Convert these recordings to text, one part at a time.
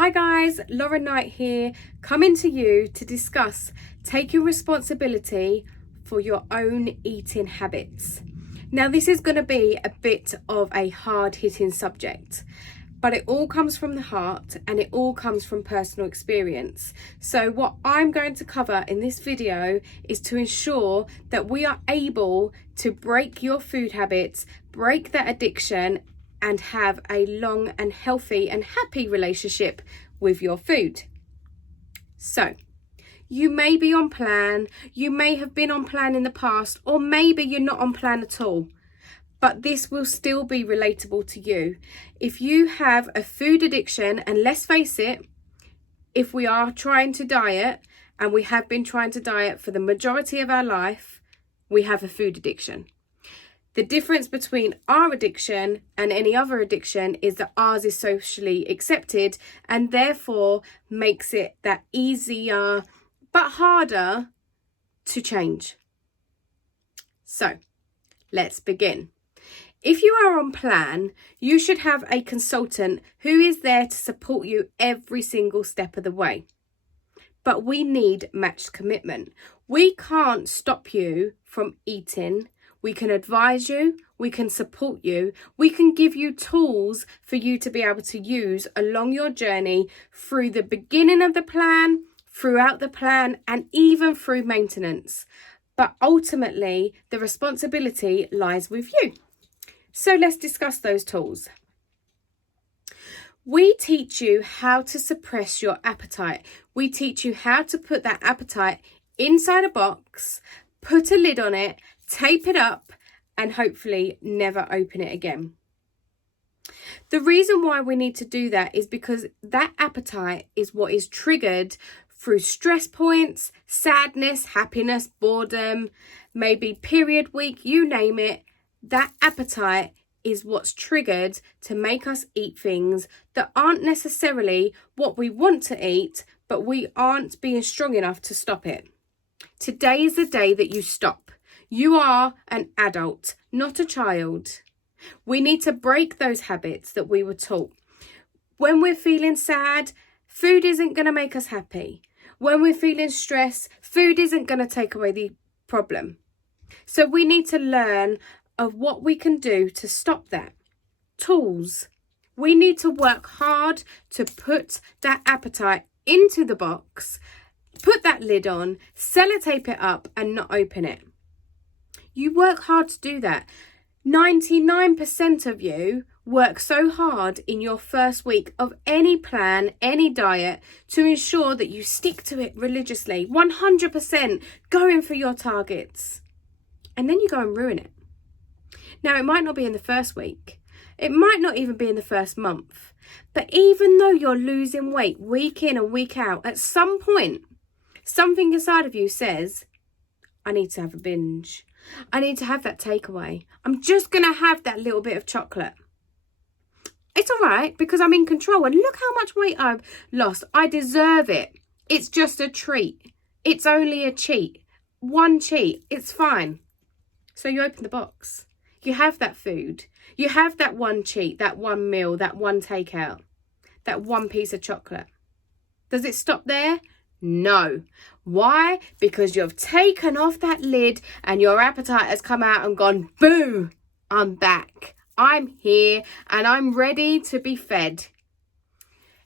Hi guys, Lauren Knight here, coming to you to discuss taking responsibility for your own eating habits. Now this is going to be a bit of a hard-hitting subject, but it all comes from the heart and it all comes from personal experience. So what I'm going to cover in this video is to ensure that we are able to break your food habits, break that addiction, and have a long and healthy and happy relationship with your food. So, you may be on plan, you may have been on plan in the past, or maybe you're not on plan at all, but this will still be relatable to you. If you have a food addiction, and let's face it, if we are trying to diet, and we have been trying to diet for the majority of our life, we have a food addiction. The difference between our addiction and any other addiction is that ours is socially accepted and therefore makes it that easier but harder to change. So, let's begin. If you are on plan, you should have a consultant who is there to support you every single step of the way. But we need matched commitment. We can't stop you from eating. We can advise you, we can support you, we can give you tools for you to be able to use along your journey through the beginning of the plan, throughout the plan, and even through maintenance. But ultimately, the responsibility lies with you. So let's discuss those tools. We teach you how to suppress your appetite. We teach you how to put that appetite inside a box, put a lid on it, tape it up, and hopefully never open it again. The reason why we need to do that is because that appetite is what is triggered through stress points, sadness, happiness, boredom, maybe period week, you name it. That appetite is what's triggered to make us eat things that aren't necessarily what we want to eat, but we aren't being strong enough to stop it. Today is the day that you stop. You are an adult, not a child. We need to break those habits that we were taught. When we're feeling sad, food isn't going to make us happy. When we're feeling stressed, food isn't going to take away the problem. So we need to learn of what we can do to stop that. Tools. We need to work hard to put that appetite into the box, put that lid on, sellotape it up, and not open it. You work hard to do that. 99% of you work so hard in your first week of any plan, any diet, to ensure that you stick to it religiously, 100% going for your targets. And then you go and ruin it. Now, it might not be in the first week. It might not even be in the first month. But even though you're losing weight week in and week out, at some point, something inside of you says, I need to have a binge. I need to have that takeaway. I'm just going to have that little bit of chocolate. It's all right because I'm in control. And look how much weight I've lost. I deserve it. It's just a treat. It's only a cheat. One cheat. It's fine. So you open the box. You have that food. You have that one cheat, that one meal, that one takeout, that one piece of chocolate. Does it stop there? No. Why? Because you've taken off that lid and your appetite has come out and gone, boo, I'm back. I'm here and I'm ready to be fed.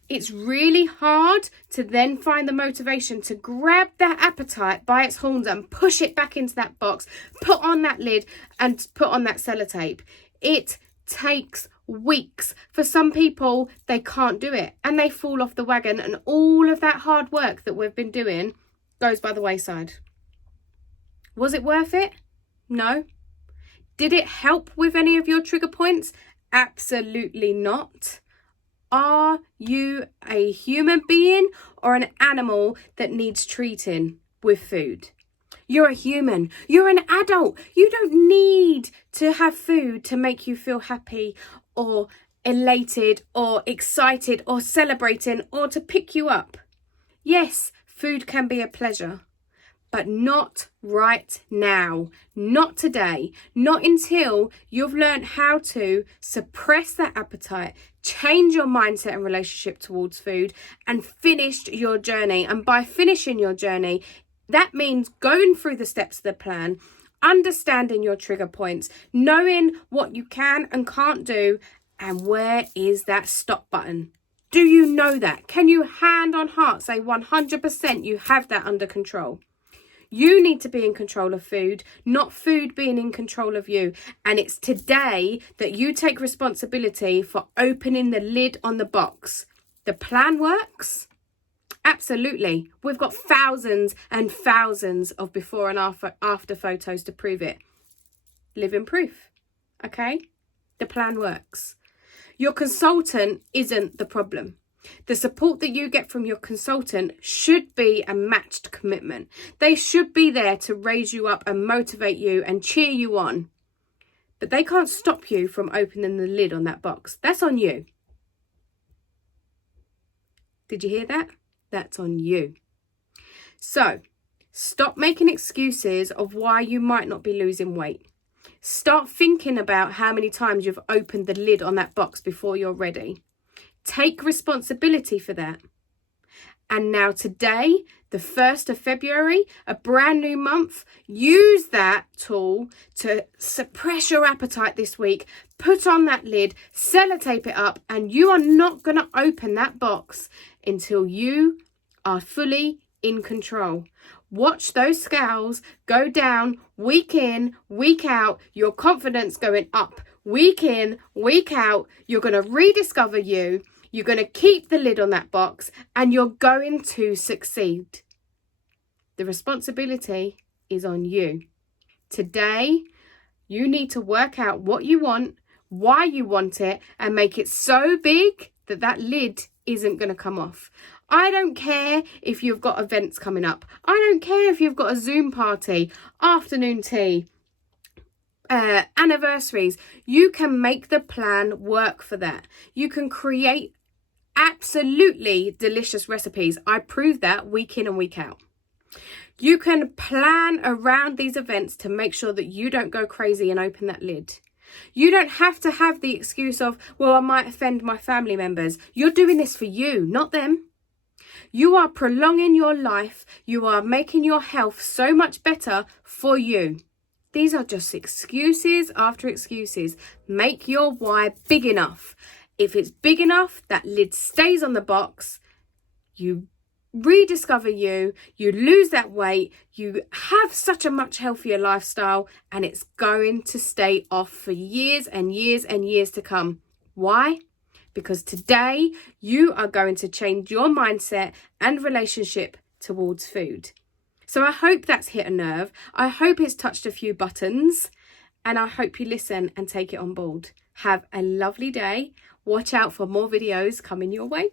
It's really hard to then find the motivation to grab that appetite by its horns and push it back into that box, put on that lid and put on that sellotape. It takes weeks. For some people, they can't do it and they fall off the wagon, and all of that hard work that we've been doing goes by the wayside. Was it worth it? No. Did it help with any of your trigger points? Absolutely not. Are you a human being or an animal that needs treating with food? You're a human. You're an adult. You don't need to have food to make you feel happy or elated or excited or celebrating or to pick you up. Yes, food can be a pleasure, but not right now, not today, not until you've learned how to suppress that appetite, change your mindset and relationship towards food, and finished your journey. And by finishing your journey, that means going through the steps of the plan, understanding your trigger points, knowing what you can and can't do, and where is that stop button. Do you know that? Can you hand on heart say 100% you have that under control? You need to be in control of food, not food being in control of you. And it's today that you take responsibility for opening the lid on the box. The plan works? Absolutely. We've got thousands and thousands of before and after photos to prove it. Living proof. Okay? The plan works. Your consultant isn't the problem. The support that you get from your consultant should be a matched commitment. They should be there to raise you up and motivate you and cheer you on. But they can't stop you from opening the lid on that box. That's on you. Did you hear that? That's on you. So, stop making excuses of why you might not be losing weight. Start thinking about how many times you've opened the lid on that box before you're ready. Take responsibility for that. And now today, the 1st of February, a brand new month, use that tool to suppress your appetite this week. Put on that lid, sellotape it up, and you are not going to open that box until you are fully in control. Watch those scales go down week in, week out, your confidence going up week in, week out. You're going to rediscover you. You're going to keep the lid on that box and you're going to succeed. The responsibility is on you. Today, you need to work out what you want, why you want it, and make it so big that that lid isn't going to come off. I don't care if you've got events coming up. I don't care if you've got a Zoom party, afternoon tea, anniversaries. You can make the plan work for that. You can create absolutely delicious recipes. I prove that week in and week out. You can plan around these events to make sure that you don't go crazy and open that lid. You don't have to have the excuse of, well, I might offend my family members. You're doing this for you, not them. You are prolonging your life. You are making your health so much better for you. These are just excuses after excuses. Make your why big enough. If it's big enough, that lid stays on the box. You rediscover you lose that weight, you have such a much healthier lifestyle, and it's going to stay off for years and years and years to come. Why? Because today you are going to change your mindset and relationship towards food. So I hope that's hit a nerve. I hope it's touched a few buttons, and I hope you listen and take it on board. Have a lovely day. Watch out for more videos coming your way.